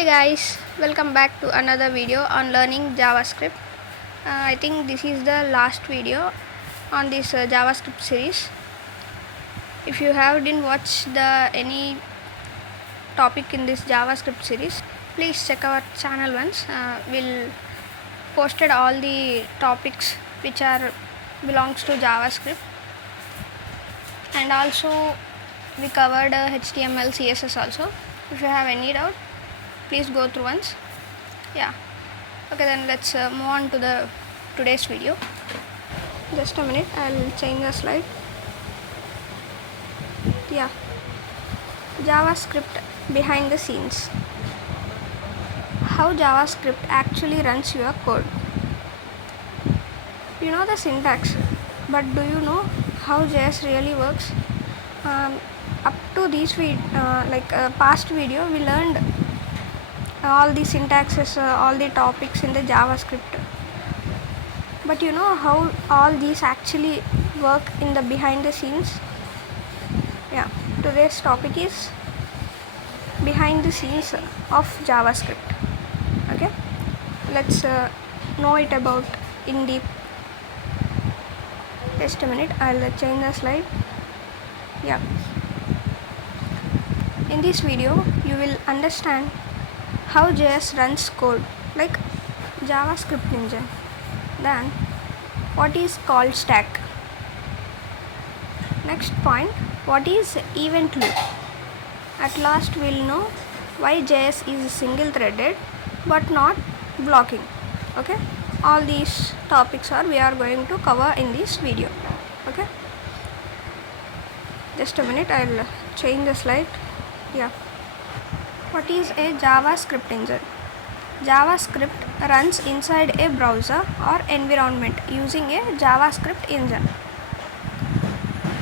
Hey guys, welcome back to another video on learning JavaScript. I think this is the last video on this JavaScript series. If you didn't watch any topic in this JavaScript series, please check our channel once. We'll posted all the topics which are belongs to JavaScript, and also we covered HTML, CSS also. If you have any doubt, please go through once. Okay, then let's move on to today's video. Just a minute, I'll change the slide. JavaScript behind the scenes. How JavaScript actually runs your code. You know the syntax, but do you know how JS really works? Up to this past video, we learned all the syntaxes, all the topics in the JavaScript. But you know how all these actually work in the behind the scenes? Today's topic is behind the scenes of JavaScript. Okay, let's know it about in deep. Just a minute, I'll change the slide. In this video, you will understand how JS runs code like JavaScript engine. Then, what is call stack? Next point, what is event loop? At last, we'll know why JS is single threaded but not blocking. Okay, all these topics we are going to cover in this video. Okay, just a minute, I'll change the slide. What is a JavaScript engine? JavaScript runs inside a browser or environment using a JavaScript engine.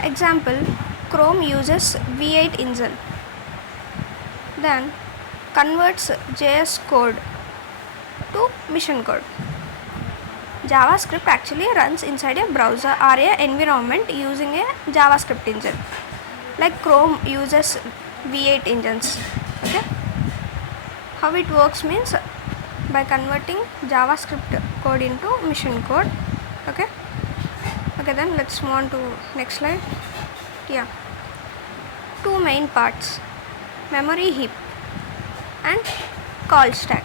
Example, Chrome uses V8 engine. Then converts JS code to mission code. JavaScript actually runs inside a browser or a environment using a JavaScript engine. Like Chrome uses V8 engines. Okay, how it works means by converting JavaScript code into mission code. Okay, then let's move on to next slide. Two main parts, memory heap and call stack.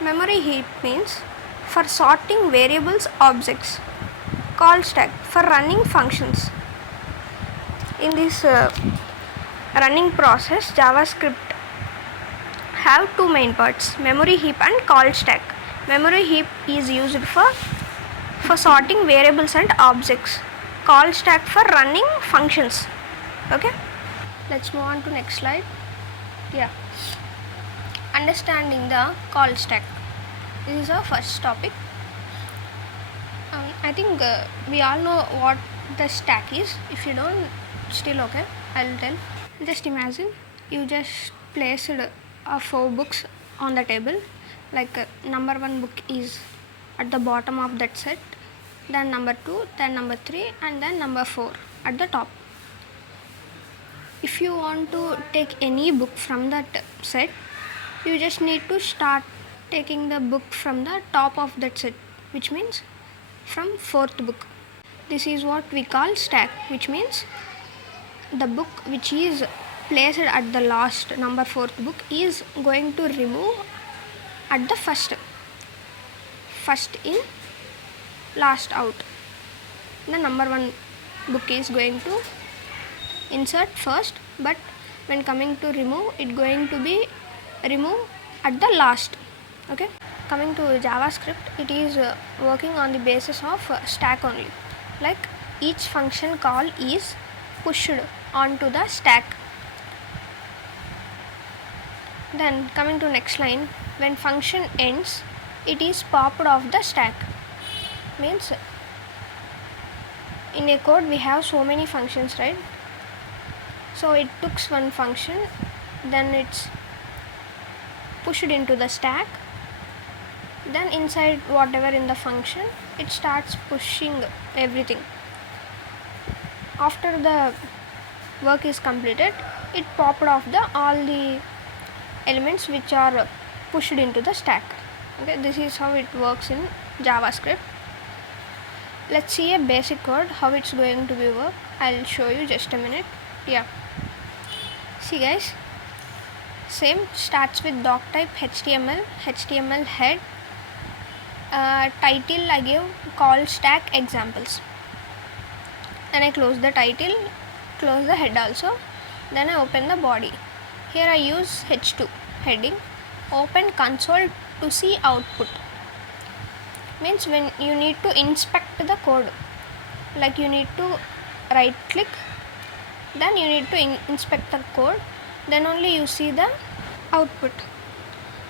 Memory heap means for sorting variables, objects. Call stack for running functions. In this running process, JavaScript have two main parts, memory heap and call stack. Memory heap is used for sorting variables and objects. Call stack for running functions. Okay, let's move on to next slide. Understanding the call stack. This is our first topic. I think we all know what the stack is. If you don't, still okay, I'll tell. Just imagine you just placed 4 books on the table, like number 1 book is at the bottom of that set, then number 2, then number 3, and then number 4 at the top. If you want to take any book from that set, you just need to start taking the book from the top of that set, which means from 4th book. This is what we call stack, which means the book which is placed at the last, number 4th book, is going to remove at the first in, last out. The number 1 book is going to insert first, but when coming to remove, it going to be remove at the last. Okay, coming to JavaScript, it is working on the basis of stack only. Like each function call is pushed onto the stack. Then coming to next line, when function ends, it is popped off the stack. Means in a code we have so many functions, right? So it took one function, then it's pushed into the stack, then inside whatever in the function, it starts pushing everything. After the work is completed, it popped off all the elements which are pushed into the stack. Okay, this is how it works in JavaScript. Let's see a basic code how it's going to be work. I'll show you just a minute. Yeah, see guys, same starts with doc type HTML head, title I give call stack examples, then I close the title, close the head also, then I open the body. Here I use h2 heading, open console to see output. Means when you need to inspect the code, like you need to right click, then you need to inspect the code, then only you see the output.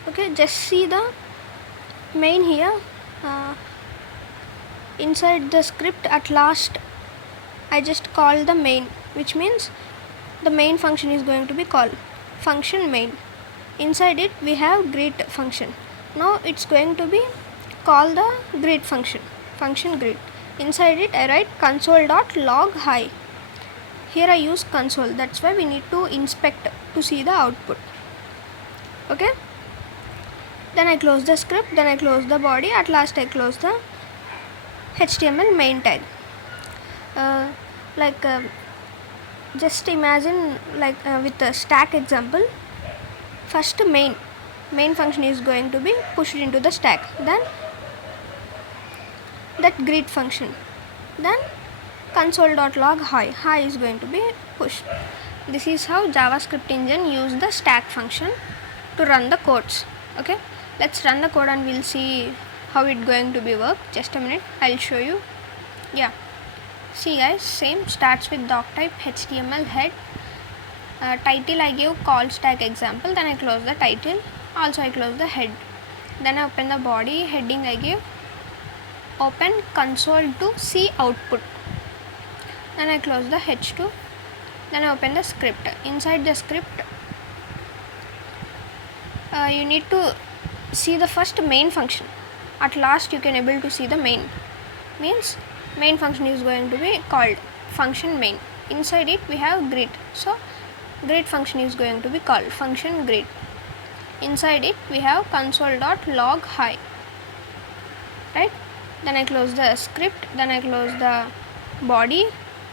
Okay, just see the main here. Inside the script at last I just call the main, which means the main function is going to be called function main. Inside it we have greet function. Now it's going to be call the greet function greet. Inside it I write console.log hi. Here I use console, that's why we need to inspect to see the output. Okay, then I close the script, then I close the body, at last I close the HTML main tag. Just imagine with the stack example, first main function is going to be pushed into the stack, then that greet function, then console.log hi is going to be pushed. This is how JavaScript engine use the stack function to run the codes. Okay, let's run the code and we'll see how it going to be work. Just a minute, I'll show you. Yeah, see guys, same starts with doc type HTML head, title I give call stack example, then I close the title, also I close the head, then I open the body, heading I give open console to see output, then I close the h2, then I open the script. Inside the script you need to see the first main function, at last you can able to see the main, means main function is going to be called function main. Inside it we have greet, so greet function is going to be called function greet. Inside it we have console.log hi, right? Then I close the script, then I close the body,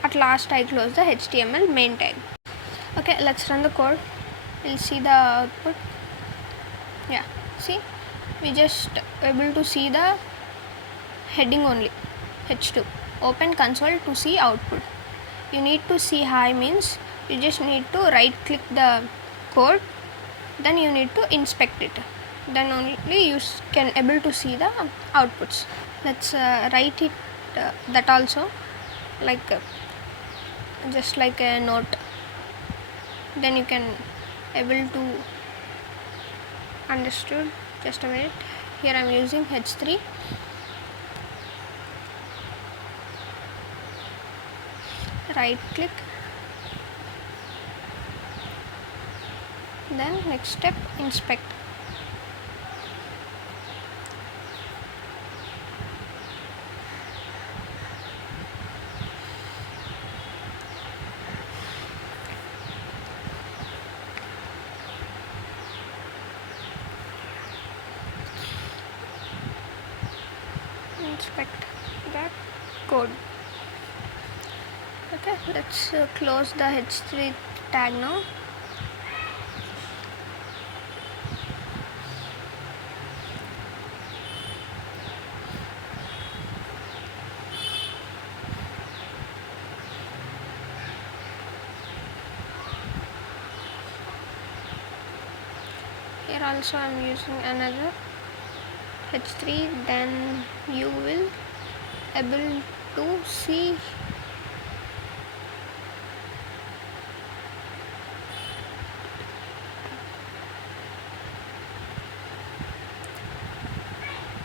at last I close the HTML main tag. Okay, let's run the code, we'll see the output. Yeah, see, we just able to see the heading only, h2, open console to see output. You need to see hi means you just need to right click the code, then you need to inspect it, then only you can able to see the outputs. Let's write it that also, just like a note, then you can able to understood. Just a minute, here I am using h3, right click, then next step inspect. Inspect that code. Okay, let's close the h3 tag now. Here also I am using another h3, then you will able to see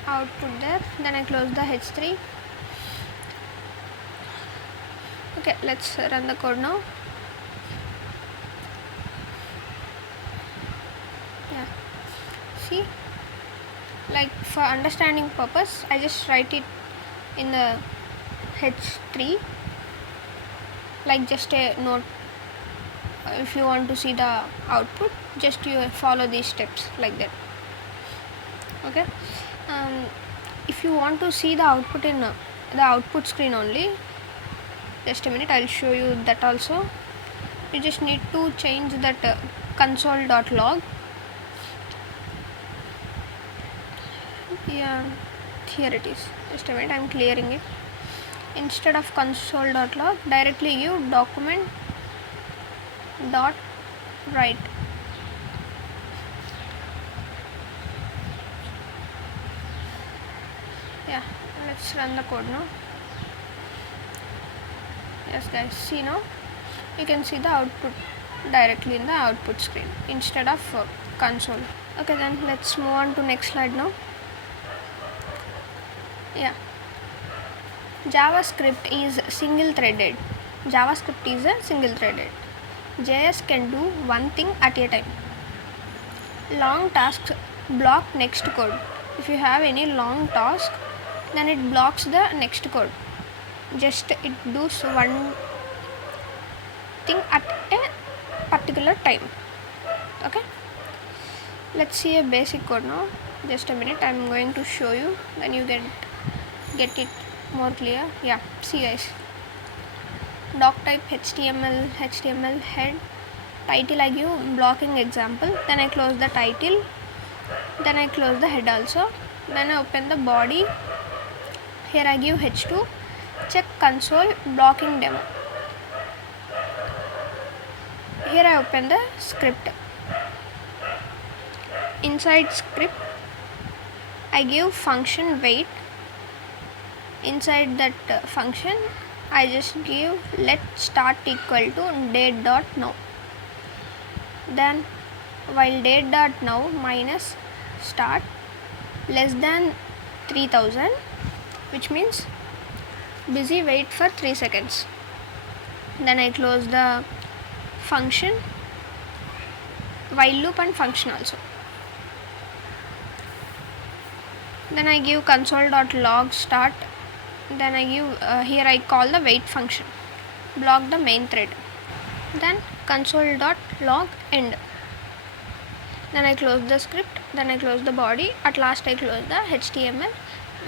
output there, then I close the h3. Okay, let's run the code now. Yeah, see, like for understanding purpose I just write it in the h3, like just a note. If you want to see the output, just you follow these steps like that. Okay, if you want to see the output in the output screen only, just a minute, I'll show you that also. You just need to change that console.log. Yeah, here it is. Just a minute, I'm clearing it. Instead of console.log, directly give document dot write. Yeah, let's run the code now. Yes guys, see now you can see the output directly in the output screen instead of console. Okay, then let's move on to next slide now. Yeah, JavaScript is single threaded. JavaScript is a single threaded. JS can do one thing at a time. Long tasks block next code. If you have any long task, then it blocks the next code. Just it does one thing at a particular time. Okay, let's see a basic code now. Just a minute, I'm going to show you, then you get it more clear. Yeah, see guys, doc type HTML head, title I give blocking example, then I close the title, then I close the head also, then I open the body. Here I give h2, check console blocking demo. Here I open the script. Inside script I give function wait. Inside that function I just give let start equal to date dot now. Then while date dot now minus start less than 3000, which means busy wait for 3 seconds. Then I close the function, while loop and function also. Then I give console.log start, then I give here I call the wait function, block the main thread, then console.log end. Then I close the script, then I close the body, at last I close the HTML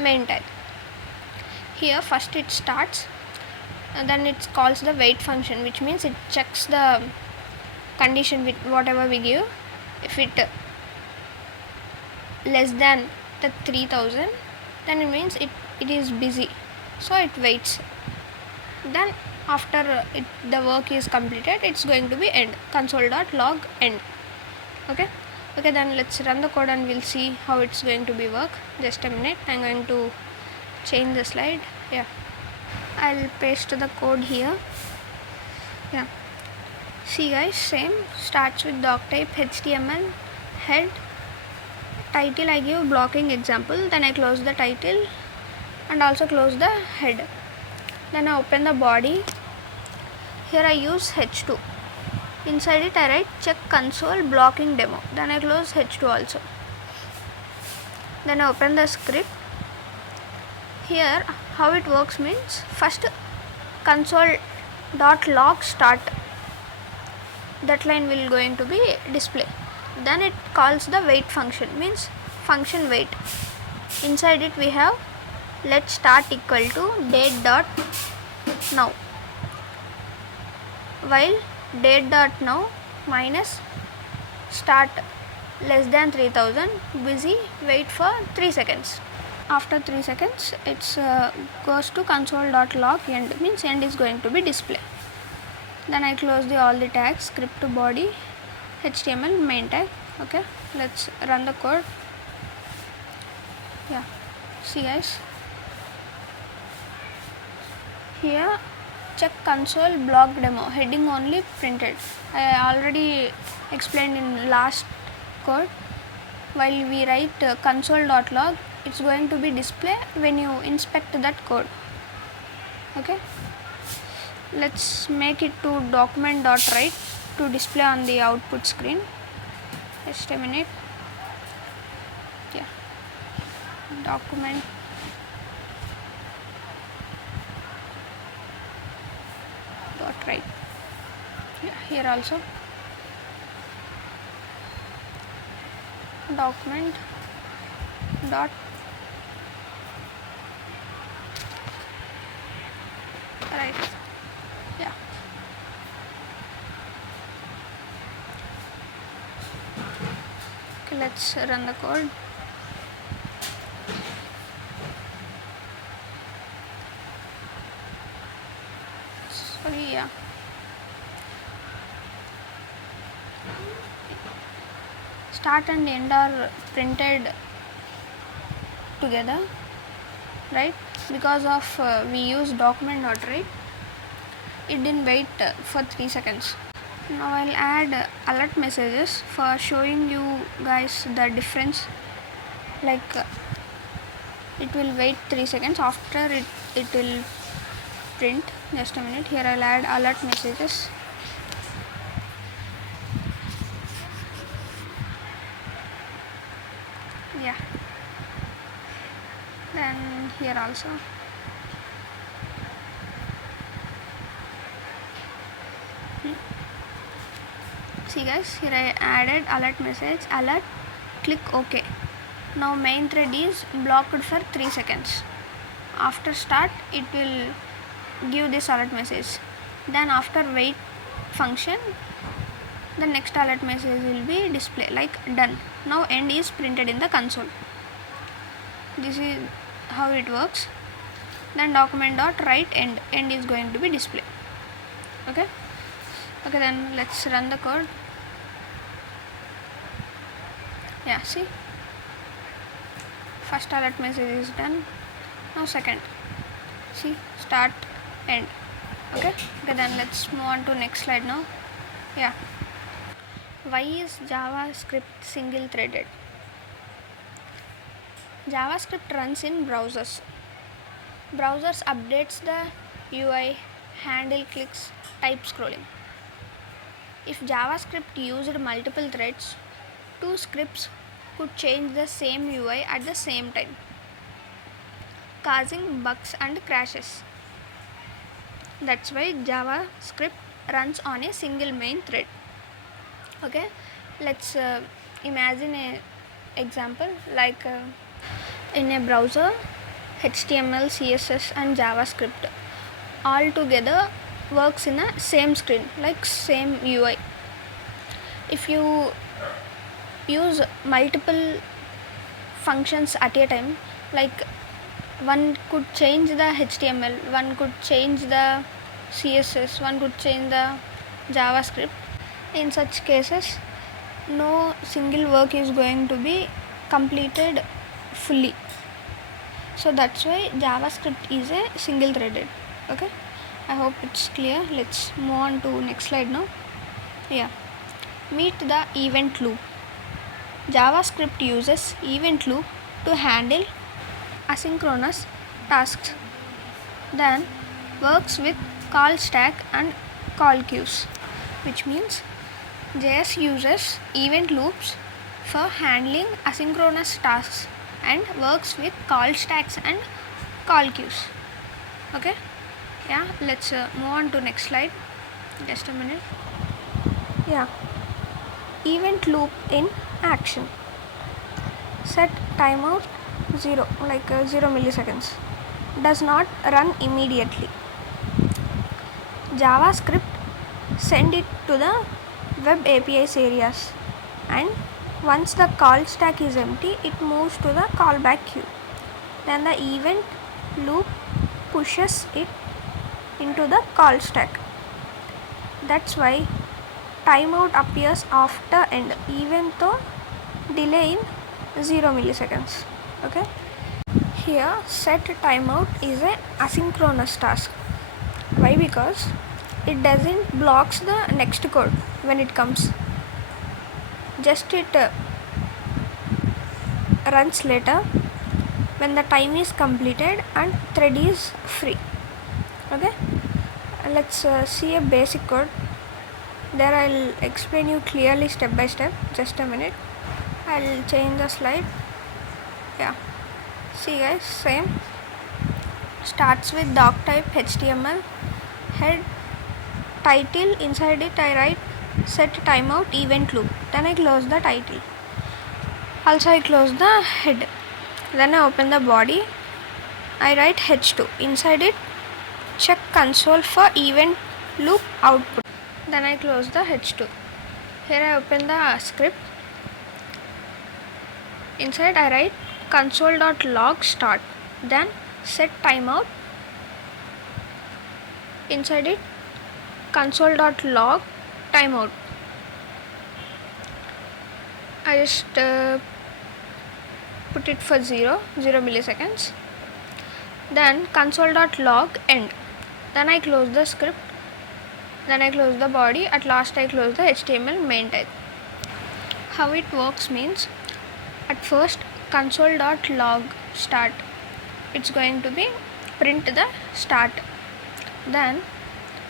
main tag. Here first it starts, and then it calls the wait function, which means it checks the condition with whatever we give. If it less than the 3000, then it means it is busy, so it waits. Then after the work is completed, it's going to be end, console.log end. Okay, then let's run the code and we'll see how it's going to be work. Just a minute, I'm going to change the slide. Yeah, I'll paste the code here. Yeah, see guys, same, starts with doc type HTML head, title I give blocking example, then I close the title and also close the head. Then I open the body. Here I use h2. Inside it I write check console blocking demo, then I close h2 also. Then I open the script. Here how it works means first console.log start, that line will going to be display. Then it calls the wait function, means function wait. Inside it we have let start equal to date dot now, while date dot now minus start less than 3000, busy wait for 3 seconds. After 3 seconds it's goes to console.log end, means end is going to be display. Then I close all the tags, script to body, HTML main tag. Okay, let's run the code. Yeah, see guys, here check console block demo, heading only printed. I already explained in last code. While we write console.log, it's going to be display when you inspect that code. Okay, let's make it to document.write to display on the output screen. Just a minute. Yeah, document dot write. Yeah, here also. document dot right. Yeah. Okay, let's run the code. Sorry, yeah. Start and end are printed together, right? Because of we use document dot right, it didn't wait for 3 seconds. Now I'll add alert messages for showing you guys the difference. Like it will wait 3 seconds, after it will print. Just a minute, here I'll add alert messages. Yeah, then here also. See guys, here I added alert message, alert, click OK. Now main thread is blocked for 3 seconds. After start, it will give this alert message. Then after wait function, the next alert message will be display like done. Now end is printed in the console. This is how it works. Then document dot write end is going to be display. Okay, then let's run the code. Yeah, see, first alert message is done. Now second, see, start end. Okay, then let's move on to next slide now. Yeah, why is JavaScript single threaded? JavaScript runs in browsers. Browsers updates the UI, handle clicks, type scrolling. If JavaScript used multiple threads, two scripts could change the same UI at the same time, causing bugs and crashes. That's why JavaScript runs on a single main thread. Okay, let's imagine a example like in a browser, HTML, CSS and JavaScript all together works in a same screen, like same UI. If you use multiple functions at a time, like one could change the HTML, one could change the CSS, one could change the JavaScript. In such cases, no single work is going to be completed fully. So that's why JavaScript is a single threaded. Okay, I hope it's clear. Let's move on to next slide now. Yeah, meet the event loop. JavaScript uses event loop to handle asynchronous tasks, then works with call stack and call queues, which means JS uses event loops for handling asynchronous tasks and works with call stacks and call queues. Okay, yeah, let's move on to next slide. Just a minute. Yeah, event loop in action. Set timeout 0, like 0 milliseconds. Does not run immediately. JavaScript send it to the web APIs areas, and once the call stack is empty, it moves to the callback queue. Then the event loop pushes it into the call stack. That's why timeout appears after end, even though delay in 0 milliseconds. Okay, here set timeout is a asynchronous task. Why? Because it doesn't blocks the next code when it comes, just it runs later when the time is completed and thread is free. Okay, let's see a basic code. There I'll explain you clearly step by step. Just a minute, I'll change the slide. Yeah, see guys, same. Starts with doc type HTML, head, title, inside it I write set timeout event loop, then I close the title. Also I close the head. Then I open the body. I write h2. Inside it, check console for event loop output. Then I close the h2. Here I open the script. Inside I write console.log start. Then set timeout. Inside it, console.log timeout. I just put it for 0 milliseconds. Then console.log end. Then I close the script. Then I close the body. At last I close the HTML main tag. How it works means, at first console.log start, it's going to be print the start. Then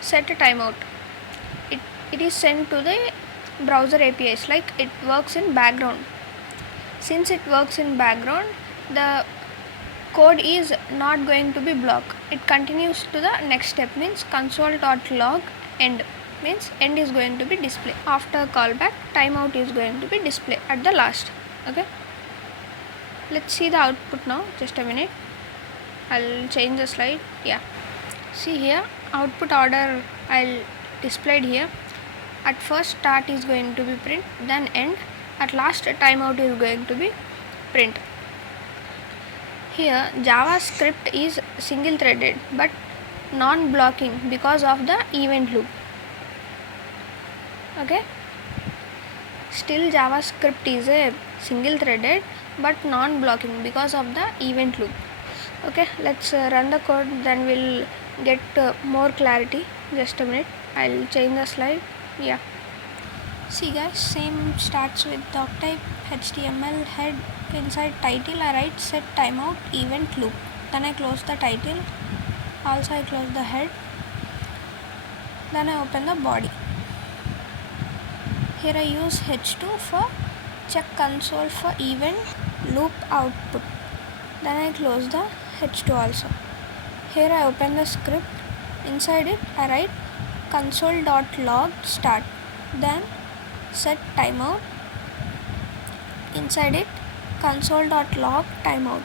set a timeout. It is sent to the browser APIs, like it works in background. Since it works in background, the code is not going to be blocked. It continues to the next step, means console.log end, means end is going to be displayed. After callback, timeout is going to be displayed at the last. Okay, let's see the output now. Just a minute, I'll change the slide. Yeah, see here, output order I'll displayed here. At first start is going to be print, then end, at last timeout is going to be print. Here JavaScript is single threaded but non-blocking because of the event loop. Okay, still JavaScript is a single threaded but non-blocking because of the event loop. Okay, let's run the code, then we'll get more clarity. Just a minute, I'll change the slide. Yeah, see guys, same starts with doc type HTML head. Inside title I write set timeout event loop. Then I close the title. Also I close the head. Then I open the body. Here I use h2 for check console for event loop output. Then I close the h2 also. Here I open the script. Inside it I write console.log start. Then set timeout. Inside it, console.log timeout.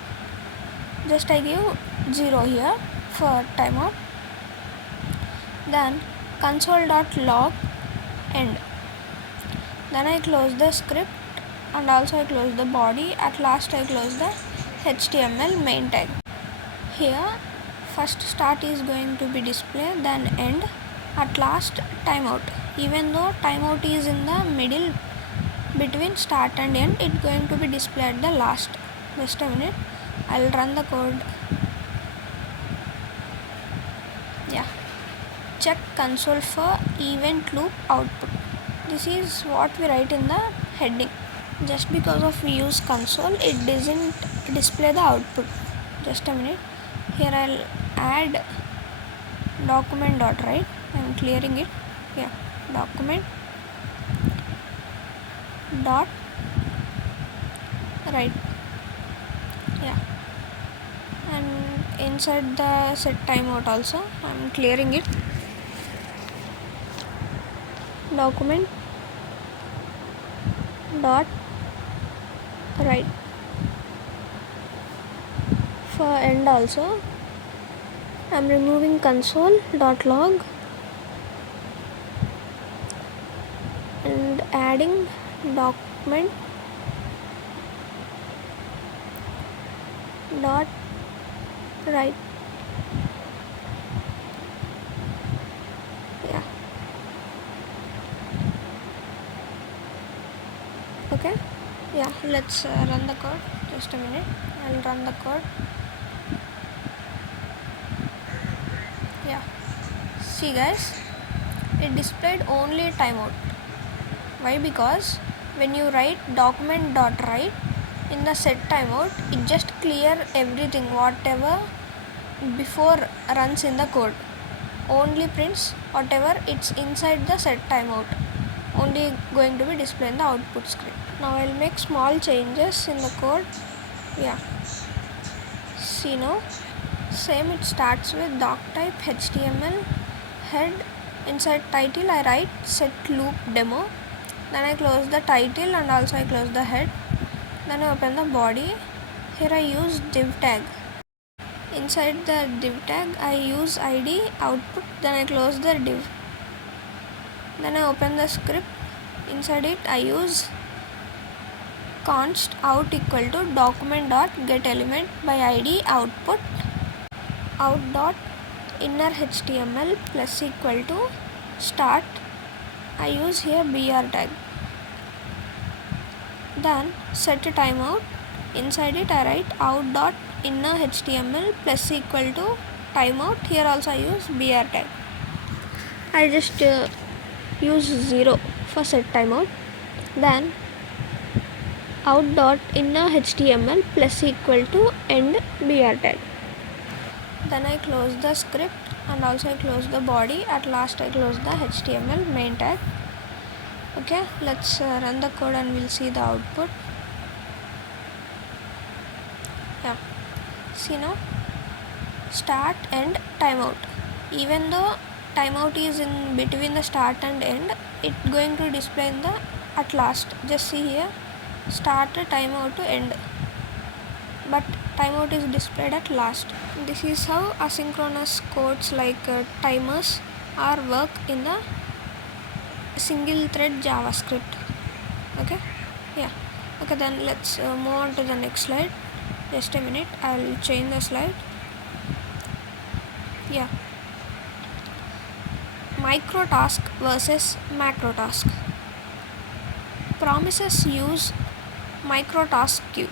Just I give 0 here for timeout. Then console.log end. Then I close the script and also I close the body. At last I close the HTML main tag. Here first start is going to be displayed, then end, at last timeout. Even though timeout is in the middle between start and end, it's going to be displayed at the last. Just a minute, I'll run the code. Yeah, check console for event loop output. This is what we write in the heading. Just because of we use console, it doesn't display the output. Just a minute, here I'll add document dot write. I'm clearing it. Yeah, document dot write. Yeah, and inside the set timeout also I'm clearing it. Document dot write. For end also I'm removing console.log and adding document dot write. Yeah, okay. Yeah, let's run the code. Just a minute, I'll run the code. Yeah, see guys, it displayed only timeout. Why? Because when you write document.write in the set timeout, it just clear everything whatever before runs in the code. Only prints whatever it's inside the set timeout. Only going to be displayed in the output screen. Now I'll make small changes in the code. Yeah, see now, same, it starts with doc type HTML head. Inside title I write set loop demo. Then I close the title and also I close the head. Then I open the body. Here I use div tag. Inside the div tag I use id output, then I close the div. Then I open the script. Inside it I use const out equal to document dot get element by id output out dot inner html plus equal to start. I use here br tag. Then set timeout. Inside it I write out dot inner html plus equal to timeout. Here also I use br tag. I just use 0 for set timeout. Then out dot inner html plus equal to end br tag. Then I close the script and also I close the body. At last I close the html main tag. Okay, let's run the code and we'll see the output. Yeah, see now, start, end, timeout. Even though timeout is in between the start and end, it's going to display in the at last. Just see here, start, timeout to end, but timeout is displayed at last. This is how asynchronous codes like timers are work in the single thread JavaScript. Okay, yeah, okay, then let's move on to the next slide. Just a minute, I'll change the slide. Yeah, Microtask versus Macrotask. Promises use Microtask queue.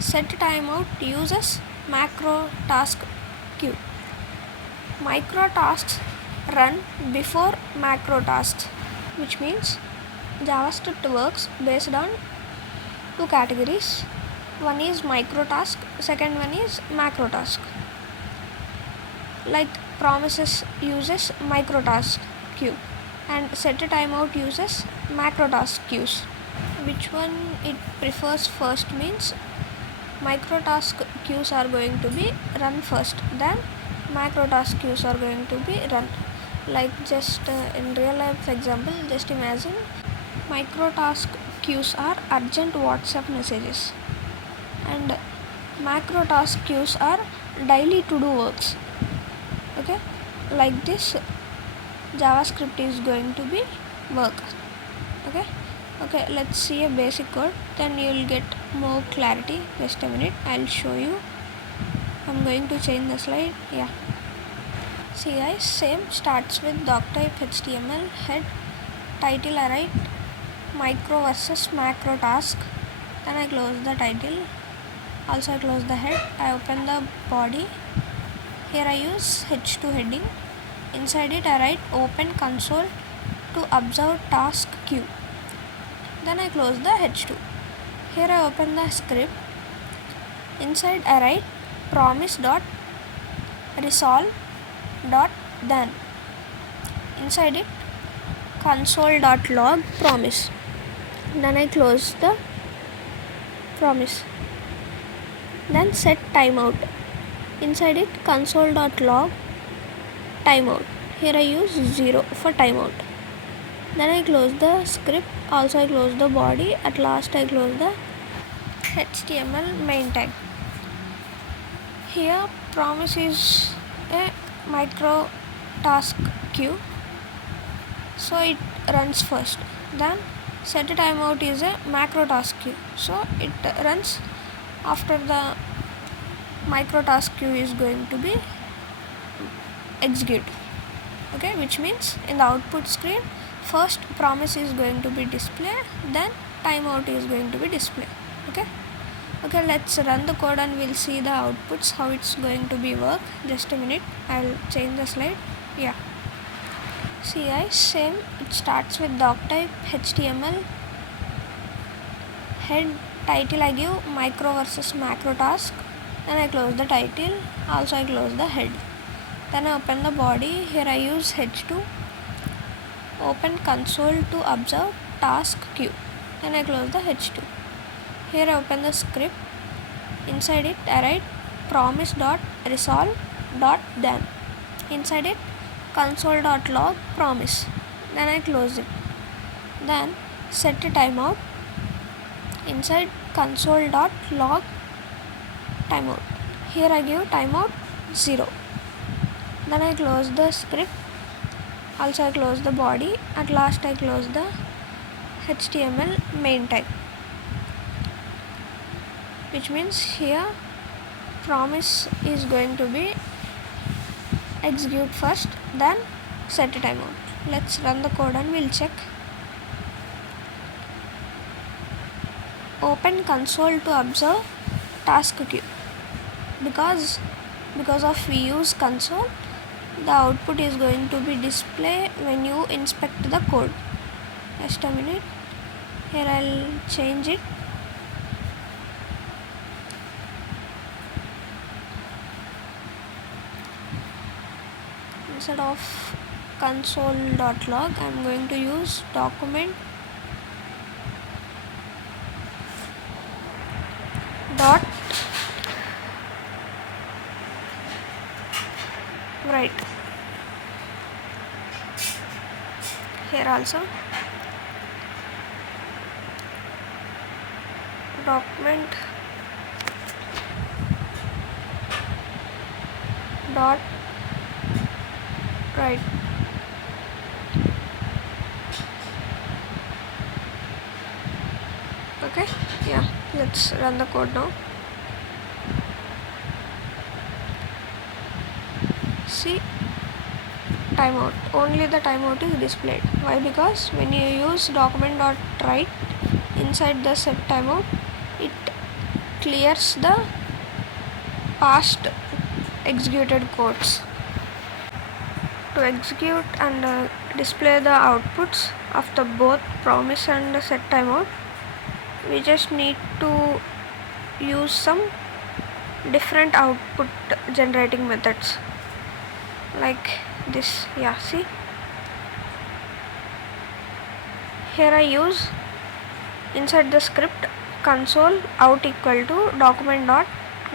Set timeout uses Macrotask queue. Microtasks run before macrotasks, which means JavaScript works based on two categories. One is microtask, second one is macrotask. Like promises uses microtask queue and set timeout uses macrotask queues. Which one it prefers first means microtask queues are going to be run first, then macrotask queues are going to be run. Like just in real life example, just imagine microtask queues are urgent WhatsApp messages and macrotask queues are daily to do works. Okay, like this JavaScript is going to be work. Okay, let's see a basic code, then you will get more clarity. Just a minute, I'll show you. I'm going to change the slide. Yeah, see guys, same starts with doc type html head title. I write micro versus macro task, then I close the title, also I close the head. I open the body. Here I use h2 heading. Inside it I write open console to observe task queue, then I close the h2. Here I open the script. Inside I write promise dot resolve dot then. Inside it console dot log promise, then I close the promise. Then set timeout. Inside it console dot log timeout. Here I use 0 for timeout. Then I close the script, also I close the body. At last I close the HTML main tag. Here promise is a micro task queue, so it runs first. Then set timeout is a macro task queue, so it runs after the micro task queue is going to be executed. Okay, which means in the output screen first promise is going to be displayed, then timeout is going to be displayed. Okay, let's run the code and we'll see the outputs, how it's going to be work. Just a minute, I'll change the slide. Yeah, see guys, same, it starts with doc type html head title. I give micro versus macro task, then I close the title, also I close the head. Then I open the body. Here I use h2 open console to observe task queue, then I close the h2. Here I open the script. Inside it I write promise dot resolve dot then. Inside it console dot log promise, then I close it. Then set a timeout. Inside console.log timeout. Here I give timeout 0. Then I close the script. Also I close the body. At last I close the HTML main tag, which means here promise is going to be execute first, then set timeout. Let's run the code and we'll check. Open console to observe task queue. Because of we use console, the output is going to be display when you inspect the code. Just a minute. Here I'll change it. Instead of console.log, I'm going to use document dot write. Here also document dot write. Okay, yeah, let's run the code now. See, timeout, only the timeout is displayed. Why? Because when you use document.write inside the set timeout, it clears the past executed codes. To execute and display the outputs of the both promise and set timeout, we just need to use some different output generating methods like this. Yeah, see, here I use inside the script console out equal to document dot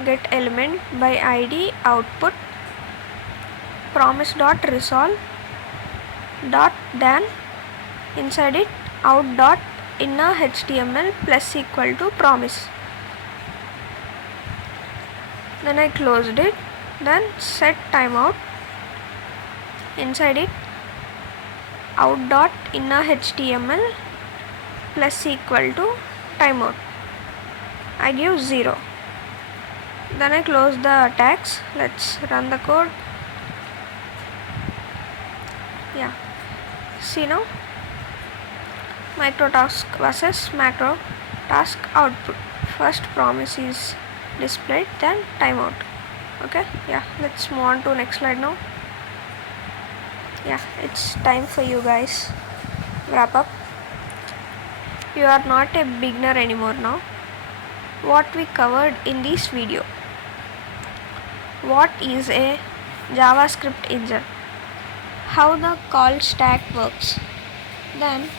get element by id output promise dot resolve dot then inside it out dot inner html plus equal to promise. Then I closed it. Then set timeout, inside it out dot inner html plus equal to timeout. I give 0. Then I close the tags. Let's run the code. Yeah, see now, Microtask versus Macrotask output. First promise is displayed, then timeout. Okay, yeah, let's move on to next slide now. Yeah, it's time for you guys wrap up. You are not a beginner anymore now. What we covered in this video: what is a JavaScript engine, how the call stack works, then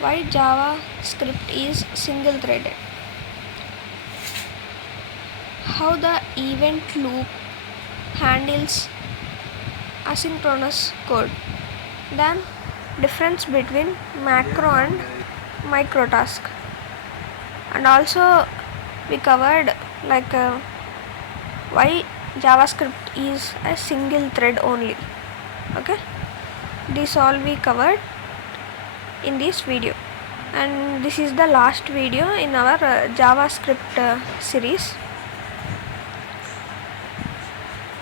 why JavaScript is single threaded, how the event loop handles asynchronous code, then difference between macro and microtask, and also we covered why JavaScript is a single thread only. Okay, this all we covered in this video, and this is the last video in our JavaScript series.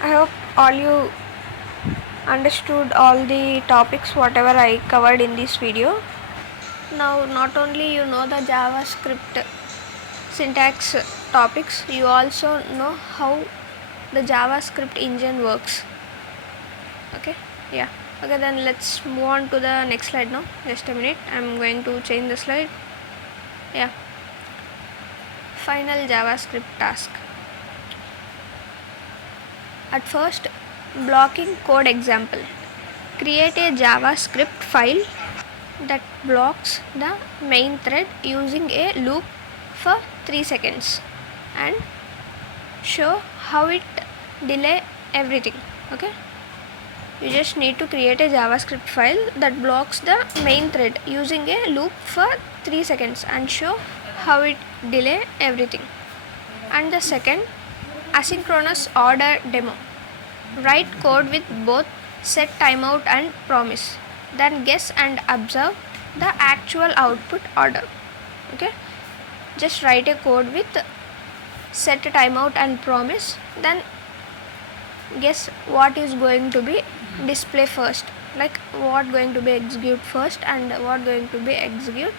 I hope all you understood all the topics whatever I covered in this video. Now not only you know the JavaScript syntax topics, you also know how the JavaScript engine works. Okay, yeah, okay, then let's move on to the next slide now. Just a minute, I'm going to change the slide. Yeah, final JavaScript task. At first, blocking code example. Create a JavaScript file that blocks the main thread using a loop for 3 seconds and show how it delay everything. Okay, you just need to create a JavaScript file that blocks the main thread using a loop for 3 seconds and show how it delay everything. And the second, asynchronous order demo. Write code with both setTimeout and promise. Then guess and observe the actual output order. Okay, just write a code with setTimeout and promise. Then guess what is going to be display first, like what going to be execute first and what going to be execute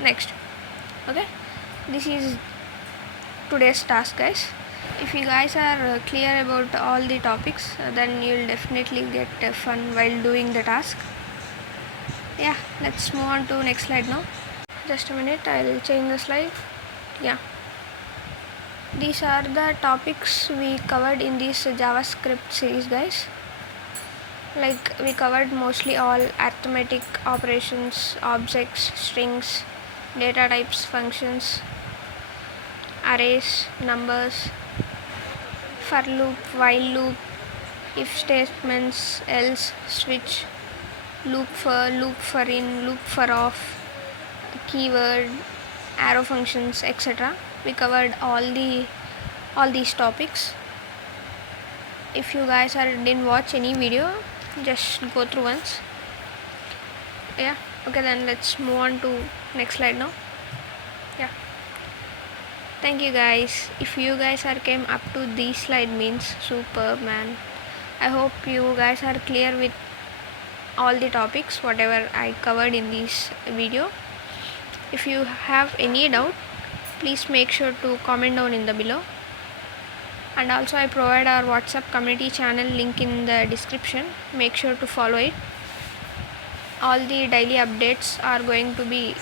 next. Okay, this is today's task, guys. If you guys are clear about all the topics, then you'll definitely get fun while doing the task. Yeah, let's move on to next slide now. Just a minute, I'll change the slide. Yeah, these are the topics we covered in this JavaScript series, guys. Like we covered mostly all arithmetic operations, objects, strings, data types, functions, arrays, numbers, for loop, while loop, if statements, else, switch, loop for in, loop for off, keyword, arrow functions, etc. We covered all these topics. If you guys didn't watch any video, just go through once. Yeah, okay, then let's move on to next slide now. Yeah, thank you guys. If you guys came up to this slide, means superb, man. I hope you guys are clear with all the topics whatever I covered in this video. If you have any doubt, please make sure to comment down in the below. And also I provide our WhatsApp community channel link in the description. Make sure to follow it. All the daily updates are going to be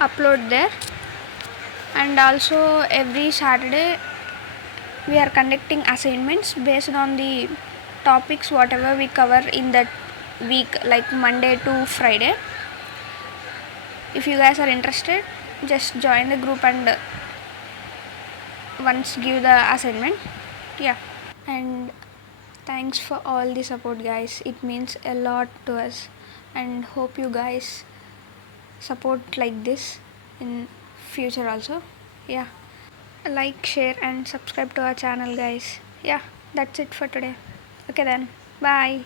uploaded there. And also every Saturday we are conducting assignments based on the topics whatever we cover in that week, like Monday to Friday. If you guys are interested, just join the group and once give the assignment. Yeah, and thanks for all the support, guys. It means a lot to us, and hope you guys support like this in future also. Yeah, like, share and subscribe to our channel, guys. Yeah, that's it for today. Okay then, bye.